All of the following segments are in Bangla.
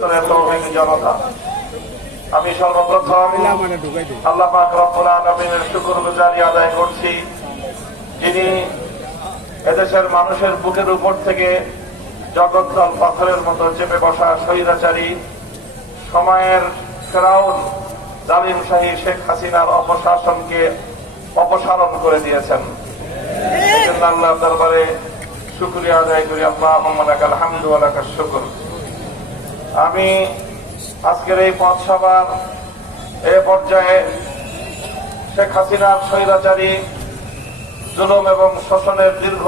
জনতা, আমি সর্বপ্রথম আল্লাহ পাক রব্বুল আলামিনের শুকরগুজারি আদায় করছি, যিনি এদেশের মানুষের বুকের উপর থেকে জগদ্দল পাথরের মতো চেপে বসা স্বৈরাচারী সময়ের ফেরাউন জালিম শাহী শেখ হাসিনার অপশাসনকে অপসারণ করে দিয়েছেন। এজন্য আল্লাহর দরবারে শুকরিয়া আদায় করি। আল্লাহুম্মা লাকাল হামদু ওয়া লাকাশ শুকর। আমি আজকের এই পথসভার এ পর্যায়ে শেখ হাসিনার স্বৈরাচারী জুলুম এবং শোষণের দীর্ঘ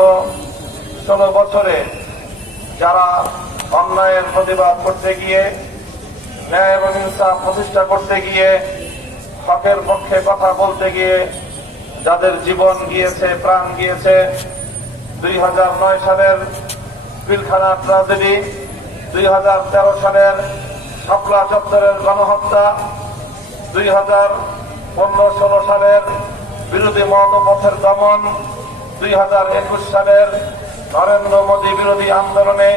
16 বছরে যারা অন্যায়ের প্রতিবাদ করতে গিয়ে, ন্যায় এবং ইনসাফ প্রতিষ্ঠা করতে গিয়ে, হকের পক্ষে কথা বলতে গিয়ে যাদের জীবন গিয়েছে, প্রাণ গিয়েছে, 2009 সালের পিলখানা ট্রাজেডি, 2013 সালের শাপলা চত্বরের গণহত্যা, 2015-16 সালের বিরোধী মতপথের দমন, 2021 সালের নরেন্দ্র মোদী বিরোধী আন্দোলনে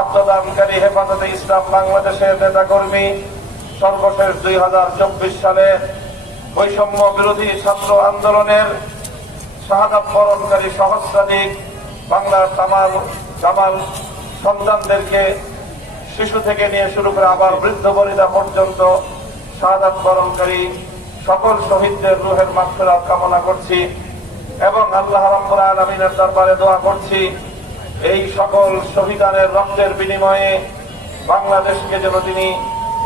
আত্মদানকারী হেফাজতে ইসলাম বাংলাদেশের নেতাকর্মী, সর্বশেষ 2024 সালে বৈষম্য বিরোধী ছাত্র আন্দোলনের শাহাদাত বরণকারী সহস্রাধিক বাংলার জামাল সন্তানদেরকে, শিশু থেকে নিয়ে শুরু করে আবার বৃদ্ধ বনিতা পর্যন্ত শাহাদাত বরণকারী সকল শহীদদের রুহের মাগফিরাত কামনা করছি এবং আল্লাহ রাব্বুল আলামিনের দরবারে দোয়া করছি এই সকল শহীদানের রক্তের বিনিময়ে বাংলাদেশকে যেন তিনি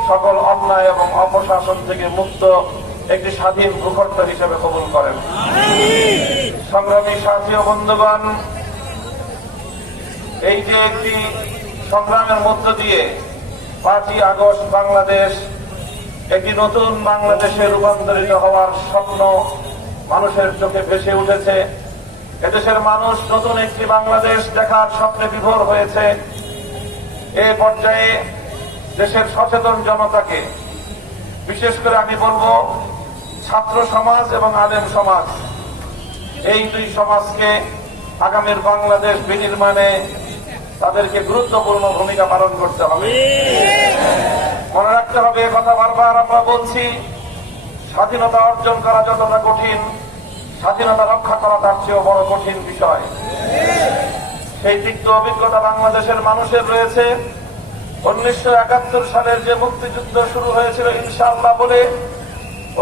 সকল অন্যায় এবং অপশাসন থেকে মুক্ত একটি স্বাধীন ভূখণ্ড হিসেবে কবুল করেন। সংগ্রামী সাথী ও বন্ধুগণ, এই যে একটি সংগ্রামের মধ্য দিয়ে 5ই আগস্ট বাংলাদেশ একটি নতুন বাংলাদেশে রূপান্তরিত হওয়ার স্বপ্ন মানুষের চোখে ভেসে উঠেছে। এদেশের মানুষ নতুন একটি বাংলাদেশ দেখার স্বপ্নে বিভোর হয়েছে। এ পর্যায়ে দেশের সচেতন জনতাকে, বিশেষ করে আমি বলবো ছাত্র সমাজ এবং আলেম সমাজ, এই দুই সমাজকে আগামীর বাংলাদেশ বিনির্মাণে তাদেরকে গুরুত্বপূর্ণ ভূমিকা পালন করতে হবে। মনে রাখতে হবে, কথা বারবার আমরা বলছি, স্বাধীনতা অর্জন করা যতটা কঠিন, স্বাধীনতা রক্ষা করা তার চেয়েও বড় কঠিন বিষয়। সেই তিক্ত অভিজ্ঞতা বাংলাদেশের মানুষের রয়েছে। 1971 সালের যে মুক্তিযুদ্ধ শুরু হয়েছিল ইনশাআল্লাহ বলে,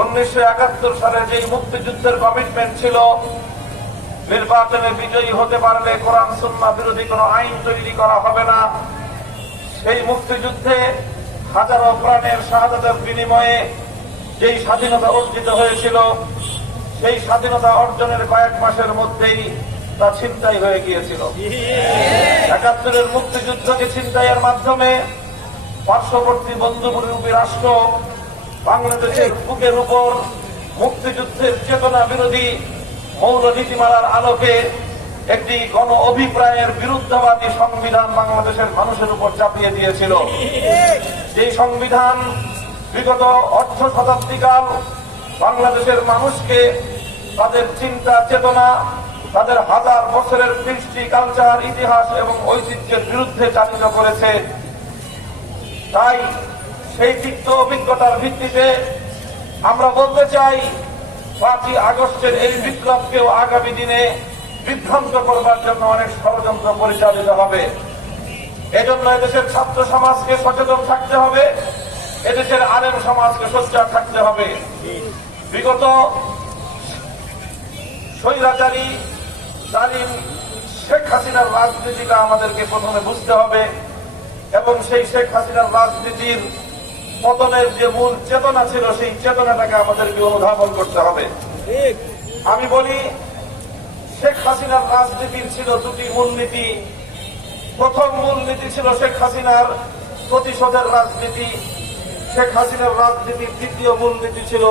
1971 সালের যে মুক্তিযুদ্ধের কমিটমেন্ট ছিল, নির্বাচনে বিজয়ী হতে পারলে কোরআন সুন্নাহ বিরোধী কোনো আইন তৈরি করা হবে না, সেই মুক্তিযুদ্ধে হাজারো প্রাণের শাহাদাতের বিনিময়ে যেই স্বাধীনতা অর্জিত হয়েছিল, সেই স্বাধীনতা অর্জনের কয়েক মাসের মধ্যেই তা ছিনতাই হয়ে গিয়েছিল। 71-এর মুক্তিযুদ্ধকে ছিনতাইয়ের মাধ্যমে পার্শ্ববর্তী বন্ধুপ্রতিবেশী রাষ্ট্র বাংলাদেশের বুকের উপর মুক্তিযুদ্ধের চেতনা বিরোধী মৌল নীতিমালার আলোকে একটি গণ অভিপ্রায়ের বিরুদ্ধবাদী সংবিধান বাংলাদেশের মানুষের উপর চাপিয়ে দিয়েছিল। এই সংবিধান বিগত অর্ধ শতাব্দীকাল বাংলাদেশের মানুষকে তাদের চিন্তা চেতনা, তাদের হাজার বছরের কৃষ্টি, কালচার, ইতিহাস এবং ঐতিহ্যের বিরুদ্ধে চালিত করেছে। তাই সেই তিক্ত অভিজ্ঞতার ভিত্তিতে আমরা বলতে চাই, 5ই আগস্টের এই বিপ্লবকেও আগামী দিনে বিভ্রান্ত করবার জন্য অনেক ষড়যন্ত্র পরিচালিত হবে। এজন্য এদেশের ছাত্র সমাজকে সচেতন থাকতে হবে, এদেশের আলেম সমাজকে সোচ্চার থাকতে হবে। বিগত স্বৈরাচারী জালিম শেখ হাসিনার রাজনীতিটা আমাদেরকে প্রথমে বুঝতে হবে এবং সেই শেখ হাসিনার রাজনীতির পতনের যে মূল চেতনা ছিল, সেই চেতনাটাকে আমাদেরকে অনুধাবন করতে হবে। আমি বলি, শেখ হাসিনার রাজনীতির ছিল দুটি মূলনীতি। প্রথম মূলনীতি ছিল শেখ হাসিনার প্রতিশোধের রাজনীতি। শেখ হাসিনার রাজনীতির দ্বিতীয় মূলনীতি ছিল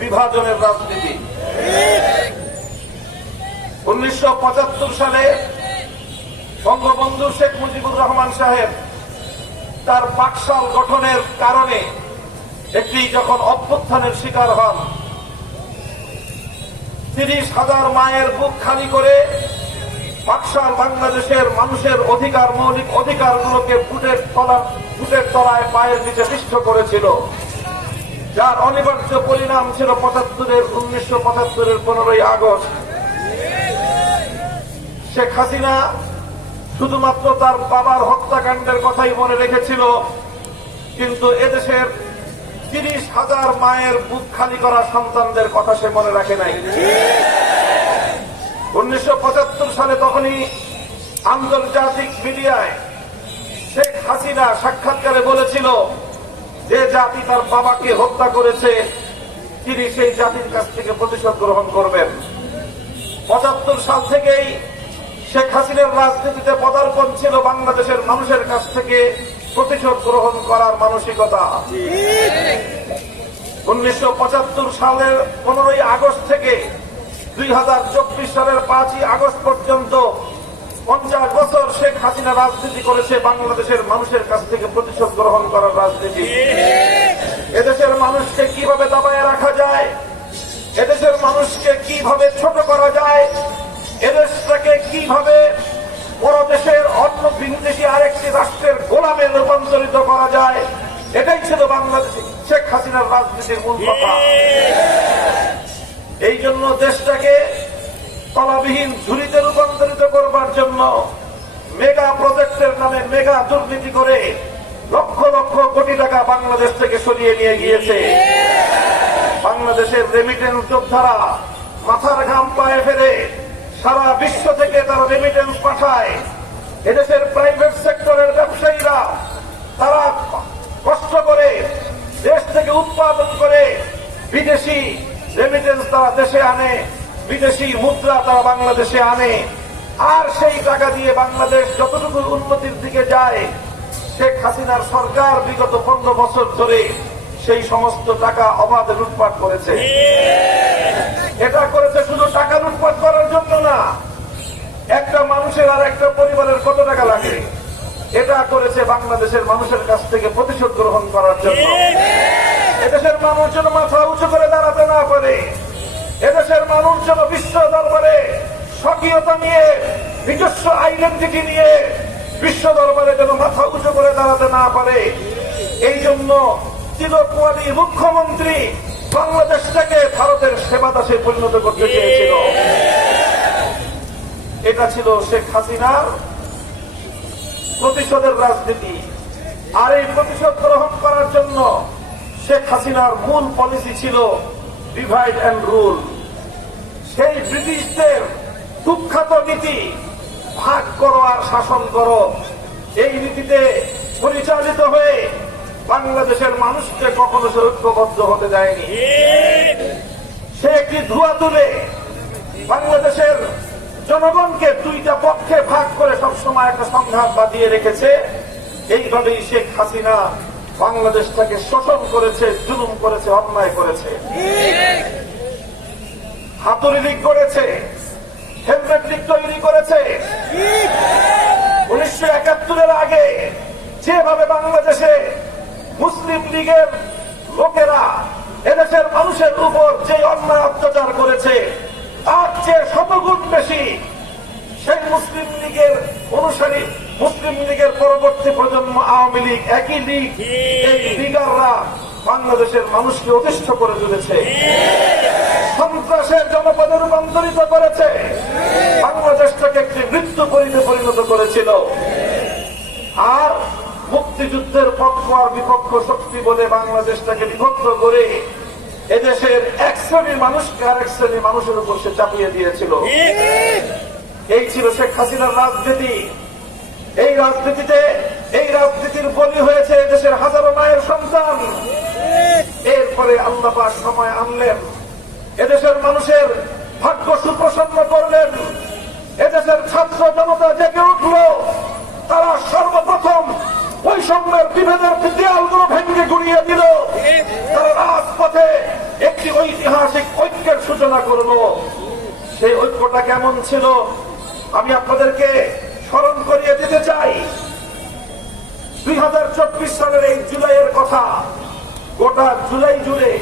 বিভাজনের রাজনীতি। 1975 সালে বঙ্গবন্ধু শেখ মুজিবুর রহমান সাহেব তার পাকশাল গঠনের কারণে একটি যখন অভ্যুত্থানের শিকার হন, 30,000 মায়ের বুক খালি করে বাকশাল বাংলাদেশের মানুষের অধিকার, মৌলিক অধিকারগুলোকে ফুটের তলায় পায়ের নিচে পিষ্ট করেছিল, যার অনিবার্য পরিণাম ছিল 1975-এর 15ই আগস্ট। শেখ হাসিনা শুধুমাত্র তার বাবার হত্যাকাণ্ডের কথাই মনে রেখেছিল, কিন্তু এদেশের 30,000 মায়ের বুক খালি করা সন্তানদের কথা সে মনে রাখে নাই। 1975 সালে তখনই আন্তর্জাতিক মিডিয়ায় শেখ হাসিনা সাক্ষাৎকারে বলেছিল যে জাতি তার বাবাকে হত্যা করেছে তিনি সেই জাতির কাছ থেকে প্রতিশোধ গ্রহণ করবেন। 75 সাল থেকেই শেখ হাসিনার রাজনীতিতে পদার্পণ ছিল বাংলাদেশের মানুষের কাছ থেকে প্রতিশোধ গ্রহণ করার মানসিকতা। 1975 সালের 15ই আগস্ট থেকে 2024 সালের 5ই আগস্ট পর্যন্ত 50 বছর শেখ হাসিনা রাজনীতি করেছে বাংলাদেশের মানুষের কাছ থেকে প্রতিশোধ গ্রহণ করার রাজনীতি। এদেশের মানুষকে কিভাবে দাবায় রাখা যায়, এদেশের মানুষকে কিভাবে ছোট করা যায়, এদেশটাকে কিভাবে পরদেশের অন্য বিদেশি আরেকটি রাষ্ট্রের গোলামে রূপান্তরিত করা যায়, এটাই ছিল বাংলাদেশ শেখ হাসিনার রাজনীতির মূল কথা। এই জন্য দেশটাকে তলাবিহীন ঝুলিতে রূপান্তরিত করবার জন্য মেগা প্রজেক্টের নামে মেগা দুর্নীতি করে লক্ষ লক্ষ কোটি টাকা বাংলাদেশ থেকে সরিয়ে নিয়ে গিয়েছে। বাংলাদেশের রেমিটেন্স যোদ্ধারা মাথার ঘাম পায়ে ফেলে সারা বিশ্ব থেকে তারা রেমিটেন্স পাঠায়। এদেশের প্রাইভেট সেক্টরের ব্যবসায়ীরা তারা কষ্ট করে দেশ থেকে উৎপাদন করে বিদেশি রেমিটেন্স তারা দেশে আনে, বিদেশি মুদ্রা তারা বাংলাদেশে আনে, আর সেই টাকা দিয়ে বাংলাদেশ যতটুকু উন্নতির দিকে যায় শেখ হাসিনার সরকার বিগত 15 বছর ধরে সেই সমস্ত টাকা অবাধে লুটপাট করেছে। এটা করেছে শুধু টাকা লুটপাট করার জন্য না, একটা মানুষের আর একটা পরিবারের কত টাকা লাগে এটা করেছে বাংলাদেশের মানুষের কাছ থেকে প্রতিশোধ গ্রহণ করার জন্য। এদেশের মানুষ যেন মাথা উঁচু করে দাঁড়াতে না পারে, এদেশের মানুষ যেন বিশ্ব দরবারে স্বকীয়তা নিয়ে, নিজস্ব আইডেন্টিটি নিয়ে বিশ্ব দরবারে যেন মাথা উঁচু করে দাঁড়াতে না পারে, এই জন্য চিরকুয়ারি মুখ্যমন্ত্রী বাংলাদেশটাকে ভারতের সেবা দাসে পরিণত করতে চেয়েছিল। এটা ছিল শেখ হাসিনার প্রতিশোধের রাজনীতি। আর এই প্রতিশোধ গ্রহণ করার জন্য শেখ হাসিনার মূল পলিসি ছিল ডিভাইড অ্যান্ড রুল। সেই ব্রিটিশদের কুখ্যাত নীতি ভাগ করো আর শাসন করো, এই নীতিতে পরিচালিত হয়ে বাংলাদেশের মানুষকে কখনো সে ঐক্যবদ্ধ হতে দেয়নি। সে একটি ধোঁয়া তুলে বাংলাদেশের জনগণকে দুইটা পক্ষে ভাগ করে সবসময় একটা সংঘাত বাঁধিয়ে রেখেছে। এইভাবেই শেখ হাসিনা বাংলাদেশটাকে শোষণ করেছে, জুলুম করেছে, অন্যায় করেছে। হাতুড়ি লীগ করেছে, হেলমেট লীগ তৈরি করেছে। 1971-এর আগে যেভাবে বাংলাদেশে মুসলিম লীগের লোকেরা এদেশের মানুষের উপর যে অন্যায় অত্যাচার করেছে তার চেয়ে শতগুণ বেশি সেই মুসলিম লীগের অনুসারী, মুসলিম লীগের পরবর্তী প্রজন্ম আওয়ামী লীগ, একই লীগ, এই লিগাররা বাংলাদেশের মানুষকে অতিষ্ঠ করে তুলেছে, সন্ত্রাসের জনপদে রূপান্তরিত করেছে, বাংলাদেশটাকে একটি মৃত্যু পরিণত করেছিল। আর মুক্তিযুদ্ধের পক্ষ আর বিপক্ষ শক্তি বলে বাংলাদেশটাকে বিভক্ত করে এদেশের এক শ্রেণীর মানুষকে আরেক শ্রেণীর মানুষের উপর সে চাপিয়ে দিয়েছিল। এই ছিল শেখ হাসিনার রাজনীতি। এই রাজনীতির বলি হয়েছে এদেশের হাজারো মায়ের সন্তান। এরপরে আল্লাহ পাক সময় আনলেন, এদেশের মানুষের ভাগ্য সুপ্রসন্ন করলেন, এদেশের ছাত্র জনতা জেগে উঠল। তারা সর্বপ্রথম বৈষম্যের বিভেদের দেয়ালগুলো ভেঙে গুড়িয়ে দিল। তারা রাজপথে একটি ঐতিহাসিক ঐক্যের সূচনা করল। সেই ঐক্যটা কেমন ছিল আমি আপনাদেরকে স্মরণ করিয়ে দিতে চাই। 2024 সালের এই জুলাইয়ের কথা, গোটা জুলাই জুড়ে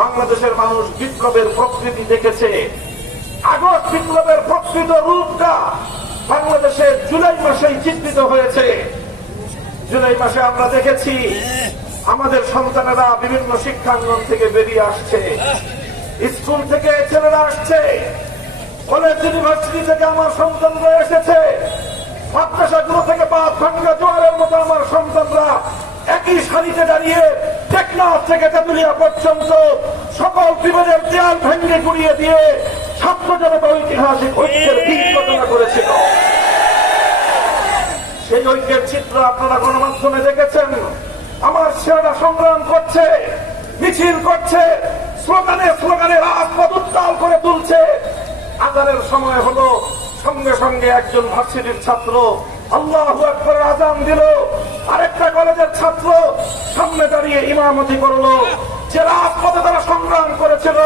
বাংলাদেশের মানুষ বিপ্লবের প্রকৃতি দেখেছে। আগস্ট বিপ্লবের প্রকৃত রূপটা বাংলাদেশে জুলাই মাসেই চিত্রিত হয়েছে। জুলাই মাসে আমরা দেখেছি আমাদের সন্তানেরা বিভিন্ন শিক্ষাঙ্গন থেকে বেরিয়ে আসছে, স্কুল থেকে ছেলেরা আসছে, কলেজ ইউনিভার্সিটি থেকে আমার সন্তানরা এসেছে, মাদ্রাসাগুলো থেকে বাদ ভাঙ্গা জোয়ারের মতো আমার সন্তানরা একই সারিতে দাঁড়িয়ে টেকনাফ থেকে তেঁতুলিয়া পর্যন্ত সকল বিপদের দেয়াল ভেঙে গুড়িয়ে দিয়ে ছাত্র জনতা ঐতিহাসিক ঐক্যের বীজ রচনা করেছিল। সেই ঐক্যের চিত্র আপনারা গণমাধ্যমে দেখেছেন। আমার ছেলেরা সংগ্রাম করছে, মিছিল করছে, স্লোগানে স্লোগানে রাজপথ উত্তাল করে তুলছে। আজানের সময় হলো, সঙ্গে সঙ্গে একজন ভার্সিটির ছাত্র আল্লাহু আকবার আজান দিল, আরেকটা কলেজের ছাত্র সামনে দাঁড়িয়ে ইমামতি করলো। যে রাজপথে তারা সংগ্রাম করেছিল,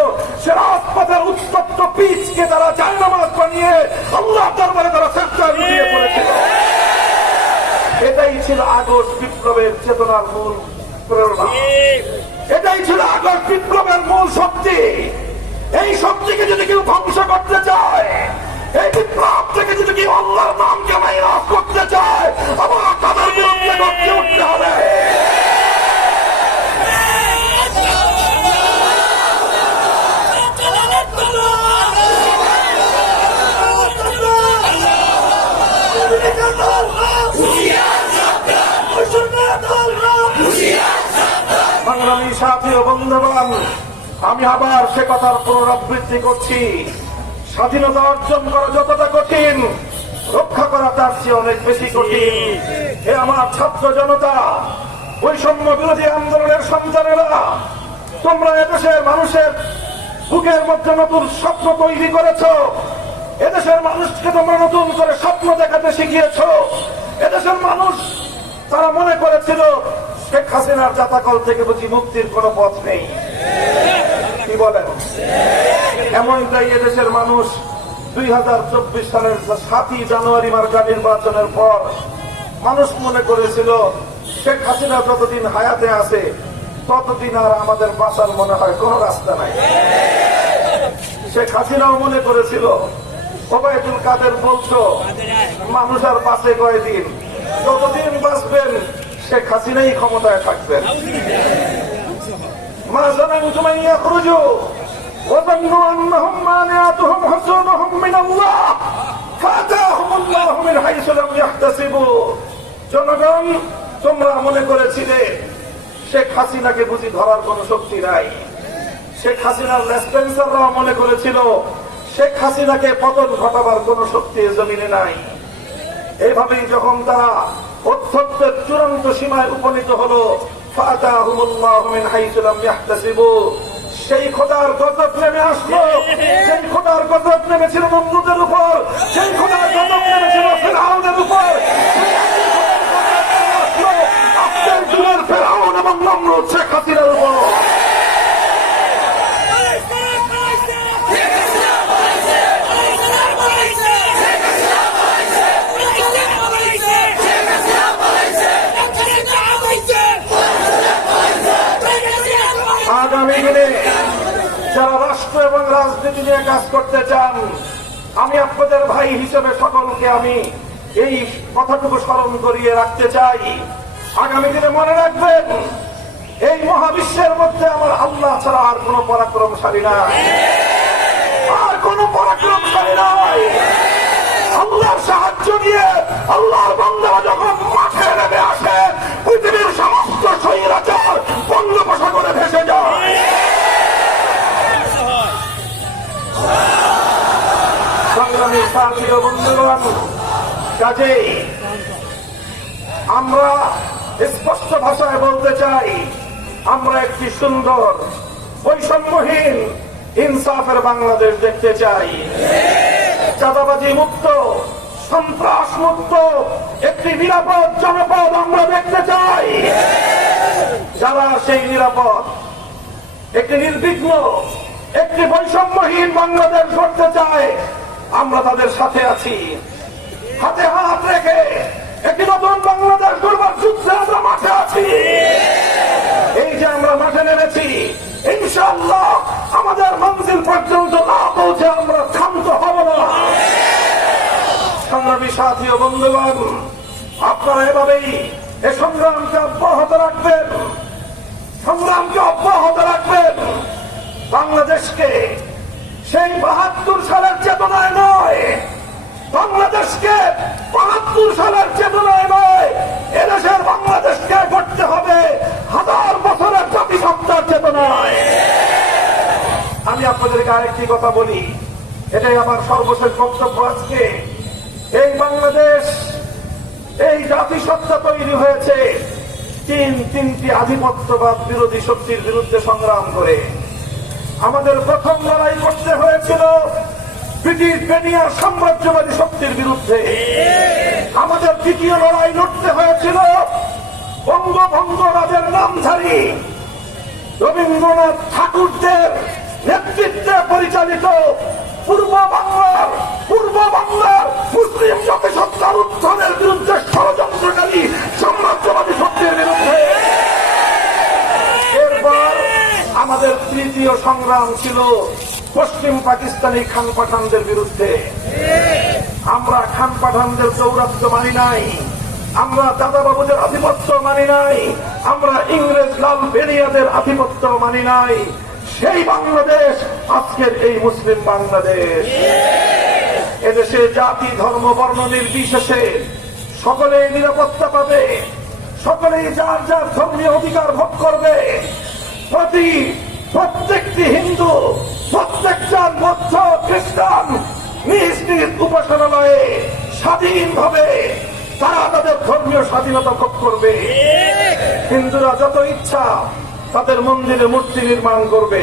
সে রাজপথের উত্তপ্ত পিচকে তারা জায়নামাজ বানিয়ে আল্লাহ দরবারে তারা চেষ্টা দিয়ে পড়েছিল। এটাই ছিল আগস্ট বিপ্লবের চেতনার মূল প্রেরণা, এটাই ছিল আগস্ট বিপ্লবের মূল শক্তি। এই শক্তিকে যদি কেউ ধ্বংস করতে চায়, এই বিপ্লব থেকে যদি কেউ আল্লাহর নামকে মাইনাস করতে চায়, আবার তাদের বিরুদ্ধে গর্জে উঠতে হবে। সংগ্রামী সাথী ও বন্ধুগণ, আমি আবার সে কথার পুনরাবৃত্তি করছি, স্বাধীনতা অর্জন করা যতটা কঠিন, রক্ষা করা তার চেয়ে অনেক বেশি কঠিন। হে আমার ছাত্র জনতা, বৈষম্য বিরোধী আন্দোলনের সন্তানেরা, তোমরা এদেশের মানুষের বুকের মধ্যে নতুন স্বপ্ন তৈরি করেছ। এদেশের মানুষকে তোমরা নতুন করে স্বপ্ন দেখাতে শিখিয়েছ। এদেশের মানুষ তারা মনে করেছিল শেখ হাসিনার জাতাকল থেকে বুঝি মুক্তির কোন পথ নেই। কি বলেন? এমনটাই এদেশের মানুষ 2024 সালের 7ই জানুয়ারি মার্কা নির্বাচনের পর মানুষ মনে করেছিল শেখ হাসিনা যতদিন হায়াতে আছে ততদিন আর আমাদের বাঁচার মনে হয় কোন রাস্তা নাই। শেখ হাসিনাও মনে করেছিল, ওবায়দুল কাদের বলছো মানুষ আর বাঁচে কয়দিন, যতদিন বাঁচবেন শেখ হাসিনাই ক্ষমতায় থাকবেন। মা জানানতুম আন ইয়াখরুজু ওয়া যান্নু আন্নাহুম মানিআতুহুম হুসুনুহুম মিনাল্লাহ ফাতাহুমুল্লাহু মিন হাইসু লাম ইয়াহতাসিবু। জনগণ, তোমরা মনে করেছিলে শেখ হাসিনাকে বুঝি ধরার কোন শক্তি নাই। শেখ হাসিনার লেসপেন্সাররাও মনে করেছিল শেখ হাসিনাকে পতন ঘটাবার কোন শক্তি জমিনে নাই। এইভাবেই যখন তারা অধ্যক্ষের চূড়ান্ত সীমায় উপনীত হলো, ফাতাহুমুল্লাহু মিন হাইসু লাম ইয়াহতাসিবু, সেই খোদার গজব নেমে আসলো। সেই খোদার গজব নেমেছিল নমরুদের উপর, সেই খোদার গজব নেমেছিল ফিরআউনের উপর। আজকের যুগের ফিরআউন এবং নমরুদ শেখ হাসিনার উপর। আগামী দিনে যারা রাষ্ট্র এবং রাজনীতি নিয়ে কাজ করতে চান, আমি আপনাদের ভাই হিসেবে সকলকে আমি এই কথাটুকু স্মরণ করিয়ে রাখতে চাই। আগামী দিনে মনে রাখবেন, এই মহাবিশ্বের মধ্যে আমার আল্লাহ ছাড়া আর কোন পরাক্রমশালী নাই, আর কোন পরাক্রমশালী নাই। আল্লাহর সাহায্য নিয়ে আল্লাহর বান্দারা যখন মাঠে নেমে আসে, পৃথিবীর সমস্ত স্বৈরাচার বঙ্গোপসাগরে ভেসে যায়। সংগ্রামী সাথী ও বন্ধুগণ, কাজেই আমরা স্পষ্ট ভাষায় বলতে চাই, আমরা একটি সুন্দর বৈষম্যহীন ইনসাফের বাংলাদেশ দেখতে চাই। চাঁদাবাজি মুক্ত, সন্ত্রাস মুক্ত একটি নিরাপদ জনপদ আমরা দেখতে চাই। যারা সেই নিরাপদ, একটি নির্বিঘ্ন, একটি বৈষম্যহীন বাংলাদেশ গড়তে চায়, আমরা তাদের সাথে আছি। হাতে হাত রেখে একটি নতুন বাংলাদেশ গড়বার যুদ্ধে আমরা মাঠে আছি। এই যে আমরা মাঠে নেমেছি, ইনশাআল্লাহ আমাদের মঞ্জিল পর্যন্ত না পৌঁছে আমরা ক্ষান্ত হব না। সংগ্রামী সাথী ও বন্ধুগণ, আপনারা এভাবেই এ সংগ্রামকে অব্যাহত রাখবেন, সংগ্রামকে অব্যাহত রাখবেন। বাংলাদেশকে সেই ৭২ সালের চেতনায় নয়, বাংলাদেশকে ৭২ সালের চেতনায় নয়, এদেশের বাংলাদেশকে করতে হবে ১০০০ বছরের জাতিসত্তার চেতনায়। আমি আপনাদেরকে আরেকটি কথা বলি, এটাই আমার সর্বশেষ বক্তব্য আজকে। এই বাংলাদেশ, এই জাতিসত্তা তৈরি হয়েছে তিনটি আধিপত্যবাদ বিরোধী শক্তির বিরুদ্ধে সংগ্রাম করে। আমাদের প্রথম লড়াই করতে হয়েছিল ব্রিটিশ বেনিয়ার সাম্রাজ্যবাদী শক্তির বিরুদ্ধে। আমাদের দ্বিতীয় লড়াই লড়তে হয়েছিল বঙ্গভঙ্গ রাজের নামধারী রবীন্দ্রনাথ ঠাকুরদের নেতৃত্বে পরিচালিত পূর্ব বাংলার মুসলিম জাতিসত্তার উত্থানের বিরুদ্ধে ষড়যন্ত্রকারী সাম্রাজ্যবাদী শক্তির বিরুদ্ধে। এরপর আমাদের তৃতীয় সংগ্রাম ছিল পশ্চিম পাকিস্তানি খান পাঠানদের বিরুদ্ধে। আমরা খান পাঠানদের দৌরাত্ম্য মানি নাই, আমরা দাদা বাবুদের আধিপত্য মানি নাই, আমরা ইংরেজ লাল বেনিয়াদের আধিপত্য মানি নাই। সেই বাংলাদেশ আজকের এই মুসলিম বাংলাদেশ। এদেশে জাতি ধর্ম বর্ণ নির্বিশেষে সকলেই নিরাপত্তা পাবে, সকলেই যার যার ধর্মীয় অধিকার ভোগ করবে। প্রত্যেকটি হিন্দু, প্রত্যেকজন বৌদ্ধ খ্রিস্টান নিজ নিজ উপাসনালয়ে স্বাধীনভাবে তারা তাদের ধর্মীয় স্বাধীনতা ভোগ করবে। হিন্দুরা যত ইচ্ছা তাদের মন্দিরে মূর্তি নির্মাণ করবে,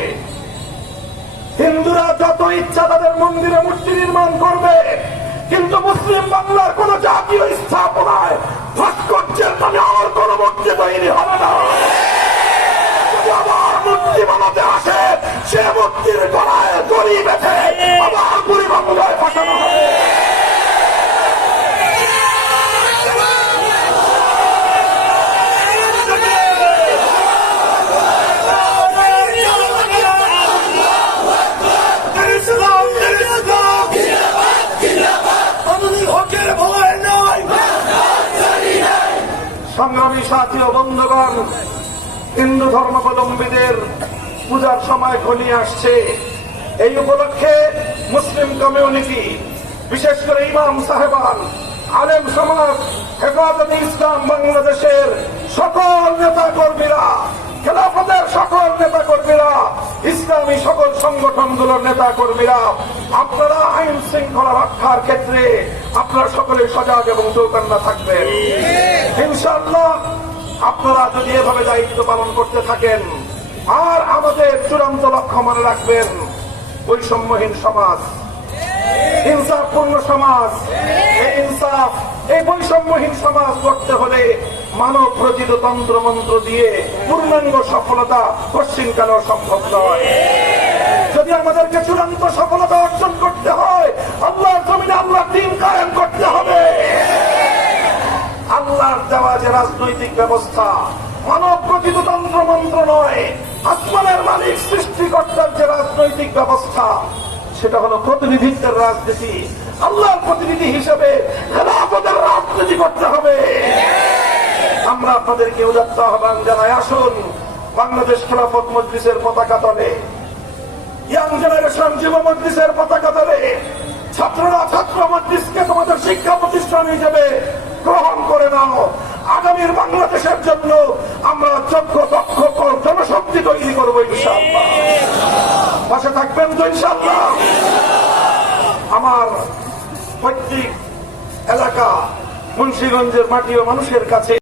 হিন্দুরা যত ইচ্ছা তাদের মন্দিরে মূর্তি নির্মাণ করবে, কিন্তু মুসলিম বাংলার কোন জাতীয় স্থাপনায় ভাস্কর্যের নামে আর কোন মূর্তি তৈরি হবে না। যদি আবার মূর্তি বানাতে আসে, সে মূর্তির গলায় দড়ি বেঁধে আবার বুড়ি বাংলায় পাঠানো হবে। সংগ্রামী সাথী ও বন্ধুগণ, হিন্দু ধর্মাবলম্বীদের পূজার সময় ঘনিয়ে আসছে। এই উপলক্ষে মুসলিম কমিউনিটি, বিশেষ করে ইমাম সাহেবান, আলেম সমাজ, হেফাজতে ইসলাম বাংলাদেশের সকল নেতা কর্মীরা, খেলাফতের সকল নেতা কর্মীরা, ইসলামী সকল সংগঠনগুলোর নেতা কর্মীরা, আপনারা আইন শৃঙ্খলা রক্ষার ক্ষেত্রে আপনারা সকলে সজাগ এবং চৌকান্না থাকবেন। ইনশাআল্লাহ আপনারা যদি এভাবে দায়িত্ব পালন করতে থাকেন, আর আমাদের চূড়ান্ত লক্ষ্য মনে রাখবেন, বৈষম্যহীন সমাজ, ইনসাফপূর্ণ সমাজ। এই বৈষম্যহীন সমাজ করতে হলে মানব রচিত তন্ত্র মন্ত্র দিয়ে পূর্ণাঙ্গ সফলতা পশ্চিমকালেও সম্ভব নয়। যদি আমাদেরকে চূড়ান্ত সফলতা অর্জন করতে হয়, আল্লাহর জমিনে আল্লাহর দ্বীন কায়েম করতে হবে। আল্লাহর দেওয়া যে রাজনৈতিক ব্যবস্থা মানব রচিত তন্ত্র মন্ত্র নয়, আসমানের মালিক সৃষ্টিকর্তার যে রাজনৈতিক ব্যবস্থা, সেটা হলো প্রতিনিধিত্বের রাজনীতি। আল্লাহর প্রতিনিধি হিসেবে খেলাফতের রাজনীতি করতে হবে। আমরা আপনাদেরকে উদাত্ত আহ্বান জানাই, আসুন বাংলাদেশ খেলাফত মজলিসের পতাকা তলে, ইয়াং জেনারেশন যুব মজলিসের পতাকা তলে ছাত্ররা ছাত্র মজলিসকে তোমাদের শিক্ষা প্রতিষ্ঠান হিসেবে গ্রহণ করে নাও। আগামীর বাংলাদেশের জন্য আমরা যোগ্য দক্ষ জনশক্তি তৈরি করবো ইনশাআল্লাহ। পাশে থাকবেন তো ইনশাআল্লাহ। আমার পৈতৃক এলাকা মুন্সিগঞ্জের মাটি ও মানুষের কাছে